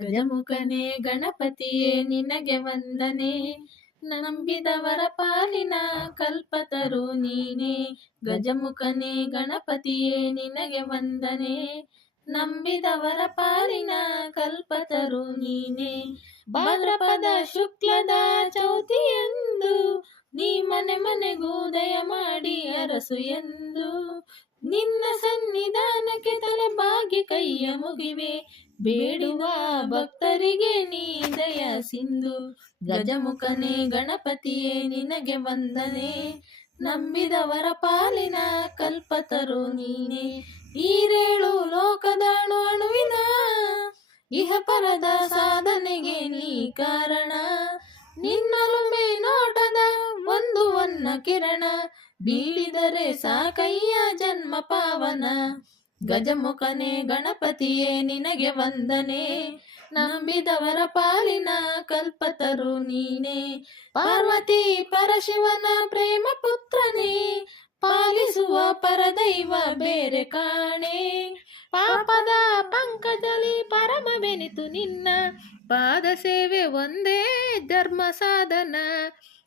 ಗಜಮುಖನೇ ಗಣಪತಿಯೇ ನಿನಗೆ ವಂದನೆ. ನಂಬಿದವರ ಪಾಲಿನ ಕಲ್ಪತರು ನೀನೇ. ಗಜಮುಖನೇ ಗಣಪತಿಯೇ ನಿನಗೆ ವಂದನೆ. ನಂಬಿದವರ ಪಾಲಿನ ಕಲ್ಪತರು ನೀನೇ. ಭಾದ್ರಪದ ಶುಕ್ಲದ ಚೌತಿಯಂದು ನೀ ಮನೆ ಮನೆಗೂ ದಯ ಮಾಡಿ ಅರಸು ಎಂದು ನಿನ್ನ ಸನ್ನಿಧಾನಕ್ಕೆ ತಲೆ ಬಾಗಿ ಕೈಯ ಮುಗಿವೆ. ಬೇಡುವ ಭಕ್ತರಿಗೆ ನೀ ದಯ ಸಿಂಧು. ಗಜಮುಖನೇ ಗಣಪತಿಯೇ ನಿನಗೆ ವಂದನೆ. ನಂಬಿದವರ ಪಾಲಿನ ಕಲ್ಪತರು ನೀನೆ. ಈರೇಳು ಲೋಕದಾಣು ಅಣುವಿನ ಇಹ ಪರದ ಸಾಧನೆಗೆ ನೀ ಕಾರಣ. ವನ್ನ ಕಿರಣ ಬೀಳಿದರೆ ಸಾಕಯ್ಯ ಜನ್ಮ ಪಾವನ. ಗಜಮುಖನೇ ಗಣಪತಿಯೇ, ನಿನಗೆ ವಂದನೆ. ನಂಬಿದವರ ಪಾಲಿನ ಕಲ್ಪತರು ನೀನೆ. ಪಾರ್ವತಿ ಪರಶಿವನ ಪ್ರೇಮ ಪುತ್ರನೇ. ಪಾಲಿಸುವ ಪರದೈವ ಬೇರೆ ಕಾಣೆ. ಪಾಪದ ಪಂಕಜಲಿ ಪರಮವೆನಿತು ನಿನ್ನ. ಪಾದ ಸೇವೆ ಒಂದೇ ಧರ್ಮ ಸಾಧನ.